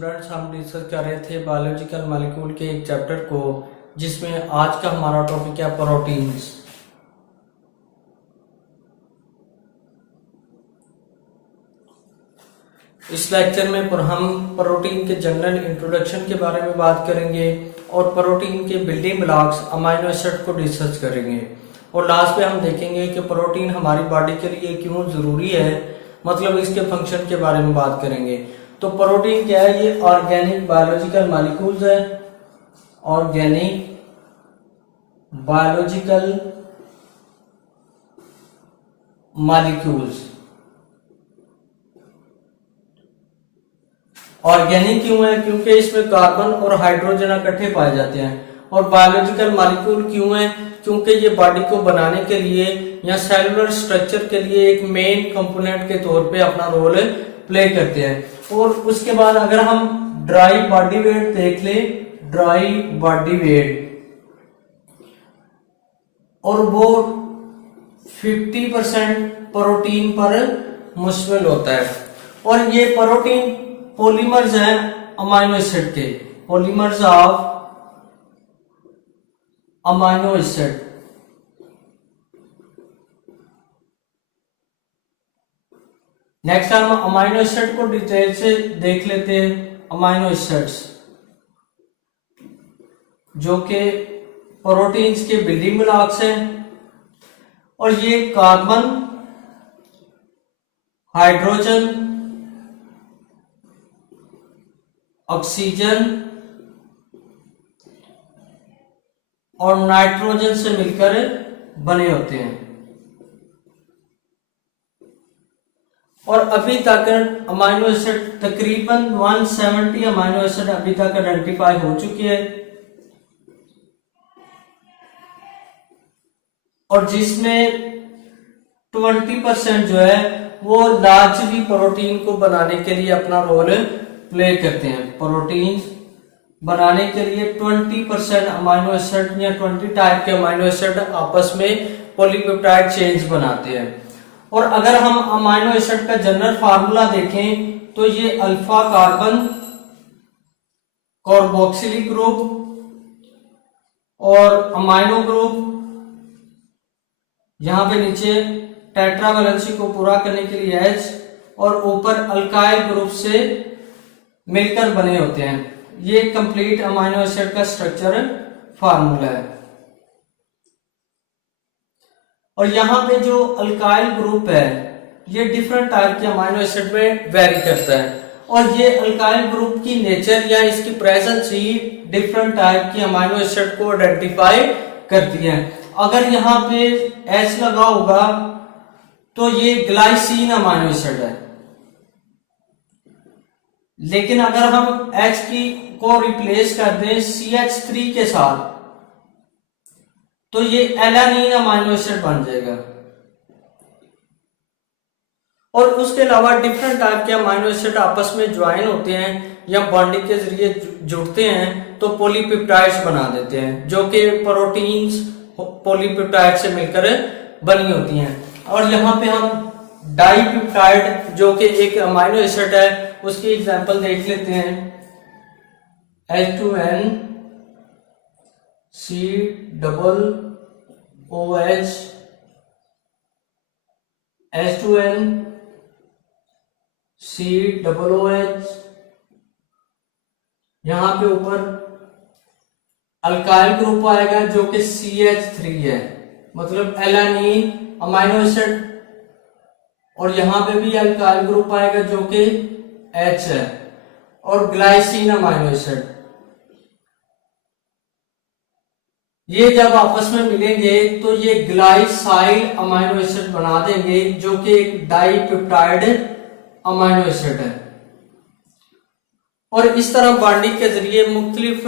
Students, हम discuss कर रहे थे बायोलॉजिकल मॉलिक्यूल के एक चैप्टर को, जिसमें आज का हमारा टॉपिक है प्रोटीन्स। इस लेक्चर में पर हम प्रोटीन के जनरल इंट्रोडक्शन के बारे में बात करेंगे और प्रोटीन के बिल्डिंग ब्लॉक्स अमाइनो एसिड को डिस्कस करेंगे और लास्ट में हम देखेंगे कि प्रोटीन हमारी बॉडी के लिए क्यों जरूरी है, मतलब इसके फंक्शन के बारे में बात करेंगे। तो प्रोटीन क्या है? ये ऑर्गेनिक बायोलॉजिकल मॉलिक्यूल्स है, ऑर्गेनिक बायोलॉजिकल मॉलिक्यूल्स। ऑर्गेनिक क्यों है? क्योंकि इसमें कार्बन और हाइड्रोजन इकट्ठे पाए जाते हैं। और बायोलॉजिकल मॉलिक्यूल क्यों है? क्योंकि ये बॉडी को बनाने के लिए या सेलुलर स्ट्रक्चर के लिए एक मेन कंपोनेंट के तौर पे अपना रोल प्ले करते हैं। और उसके बाद अगर हम ड्राई बॉडी वेट देख ले, ड्राई बॉडी वेट, और वो 50% प्रोटीन पर मुश्तमिल होता है। और ये प्रोटीन पॉलीमर्स हैं अमाइनो एसिड के, polymers of amino acid. Next हम अमाइनो एसिड को डिटेल से देख लेते हैं। अमाइनो एसिड्स जो कि प्रोटीन्स के बिल्डिंग ब्लॉक्स हैं, और ये कार्बन, हाइड्रोजन, ऑक्सीजन और नाइट्रोजन से मिलकर बने होते हैं। और अभी तक अमाइनो एसिड तकरीबन 170 अमाइनो एसिड अभी तक आइडेंटिफाई हो चुके हैं, और जिसमें 20% जो है वो लार्जली प्रोटीन को बनाने के लिए अपना रोल प्ले करते हैं। प्रोटीन बनाने के लिए 20% अमाइनो एसिड या 20 टाइप के अमाइनो एसिड आपस में पॉलीपेप्टाइड चेन्स बनाते हैं। और अगर हम अमाइनो एसिड का जनरल फार्मूला देखें तो ये अल्फा कार्बन कार्बोक्सिलिक ग्रुप और अमाइनो ग्रुप, यहां पे नीचे टेट्रावैलेंसी को पूरा करने के लिए H, और ऊपर अल्काइल ग्रुप से मिलकर बने होते हैं। ये कंप्लीट अमाइनो एसिड का स्ट्रक्चर फार्मूला है। और यहाँ पे जो अल्काइल ग्रुप है ये डिफरेंट टाइप के अमाइनो एसिड में वेरी करता है, और ये अल्काइल ग्रुप की नेचर या इसकी प्रेजेंस ही डिफरेंट टाइप की अमाइनो एसिड को आइडेंटिफाई करती है। अगर यहाँ पे H लगा होगा तो ये ग्लाइसिन अमाइनो एसिड है, लेकिन अगर हम H को रिप्लेस कर दें CH3 के साथ तो ये एलानिन अमाइनो एसिड बन जाएगा। और उसके अलावा डिफरेंट टाइप के अमाइनो एसिड आपस में ज्वाइन होते हैं या बॉन्डिंग के जरिए जुड़ते हैं तो पॉलीपेप्टाइड्स बना देते हैं, जो कि प्रोटीन्स पॉलीपेप्टाइड से मिलकर बनी होती हैं। और यहाँ पे हम डाइपेप्टाइड जो कि एक अमाइनो एसिड है उसकी एग्जांपल देख लेते हैं। H2N COOH, H2N COOH, यहां पे ऊपर अल्काइल ग्रुप आएगा जो कि CH3 है, मतलब एलानिन अमाइनो एसिड, और यहां पे भी अल्काइल ग्रुप आएगा जो कि H है, और ग्लाइसिन अमाइनो एसिड। ये जब आपस में मिलेंगे तो ये ग्लाइसाइल अमाइनो एसिड बना देंगे जो कि एक डाइपेप्टाइड अमाइनो एसिड है। और इस तरह बॉन्डिंग के जरिए मुख्तलिफ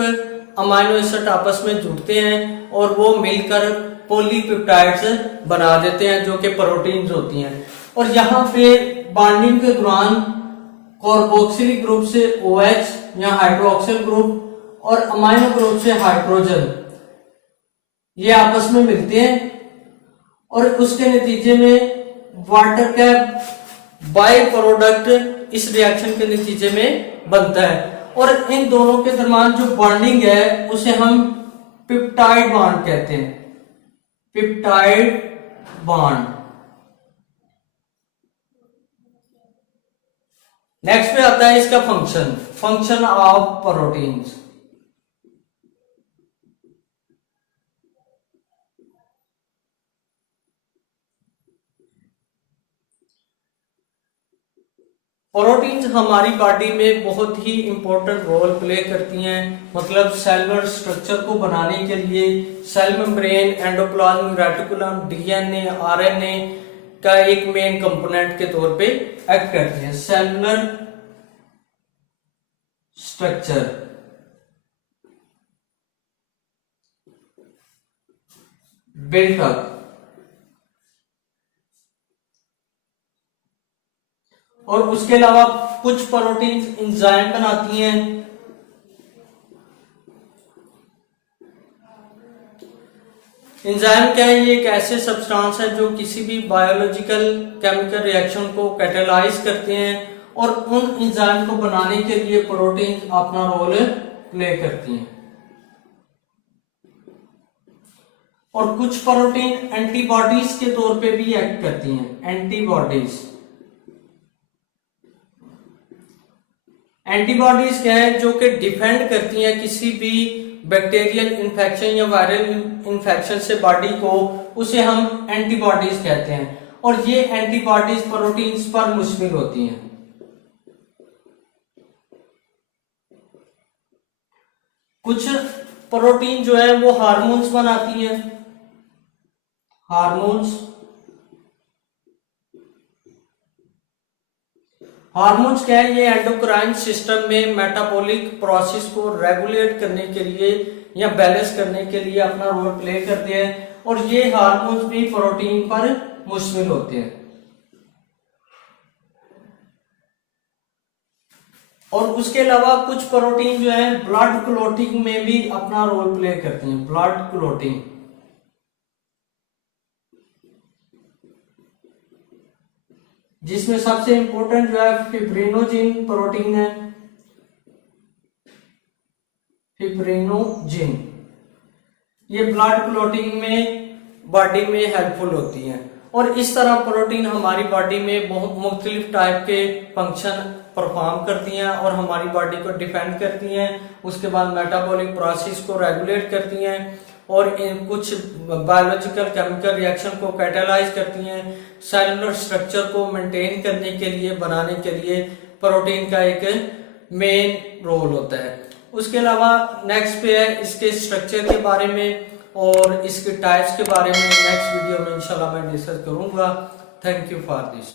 अमाइनो एसिड आपस में जुड़ते हैं और वो मिलकर पॉलीपेप्टाइड्स बना देते हैं जो कि प्रोटीन्स होती हैं। और यहाँ पे बॉन्डिंग के दौरान कार्बोक्सिलिक ग्रुप से OH या हाइड्रोक्सिल ग्रुप और अमाइनो ग्रुप से हाइड्रोजन ये आपस में मिलते हैं, और उसके नतीजे में वाटर का बाय प्रोडक्ट इस रिएक्शन के नतीजे में बनता है। और इन दोनों के दरमियान जो बॉन्डिंग है उसे हम पेप्टाइड बॉन्ड कहते हैं, पेप्टाइड बॉन्ड। नेक्स्ट पे आता है इसका function, function of proteins. Proteins हमारी बॉडी में बहुत ही इंपॉर्टेंट रोल प्ले करती हैं, मतलब सेलुलर स्ट्रक्चर को बनाने के लिए cell membrane, endoplasmic reticulum, DNA, RNA का एक मेन कंपोनेंट के तौर पे एक्ट करती हैं। सेलुलर स्ट्रक्चर बिल्टअप, और उसके अलावा कुछ प्रोटीन्स एंजाइम बनाती हैं। एंजाइम क्या है? ये एक ऐसे सब्सटेंस है जो किसी भी बायोलॉजिकल केमिकल रिएक्शन को कैटेलाइज करते हैं, और उन एंजाइम को बनाने के लिए प्रोटीन्स अपना रोल प्ले करती हैं। और कुछ प्रोटीन एंटीबॉडीज के तौर पे भी एक्ट करती हैं। एंटीबॉडीज, एंटीबॉडीज क्या है? जो कि डिफेंड करती हैं किसी भी बैक्टीरियल इन्फेक्शन या वायरल इन्फेक्शन से बॉडी को, उसे हम एंटीबॉडीज कहते हैं। और ये एंटीबॉडीज प्रोटीन्स पर मुश्तमिल होती हैं। कुछ प्रोटीन जो है वो हार्मोन्स बनाती हैं, हार्मोन्स। हार्मोन्स क्या है? ये एंडोक्राइन सिस्टम में मेटाबॉलिक प्रोसेस को रेगुलेट करने के लिए या बैलेंस करने के लिए अपना रोल प्ले करते हैं, और ये हार्मोन्स भी प्रोटीन पर मुश्तमिल होते हैं। और उसके अलावा कुछ प्रोटीन जो है ब्लड क्लोटिंग में भी अपना रोल प्ले करती हैं। ब्लड क्लोटिंग, जिसमें सबसे इंपॉर्टेंट जो है फिब्रिनोजिन प्रोटीन है। फिब्रिनोजिन ये ब्लड क्लोटिंग में बॉडी में हेल्पफुल होती है। और इस तरह प्रोटीन हमारी बॉडी में बहुत मुख्तलिफ टाइप के फंक्शन परफॉर्म करती हैं और हमारी बॉडी को डिफेंड करती हैं। उसके बाद मेटाबॉलिक प्रोसेस को रेगुलेट करती हैं और कुछ बायोलॉजिकल केमिकल रिएक्शन को कैटालाइज करती हैं। सेलुलर स्ट्रक्चर को मेंटेन करने के लिए, बनाने के लिए प्रोटीन का एक मेन रोल होता है। उसके अलावा नेक्स्ट पे है इसके स्ट्रक्चर के बारे में और इसके टाइप्स के बारे में नेक्स्ट वीडियो में इंशाल्लाह मैं डिस्कस करूंगा। Thank you for this.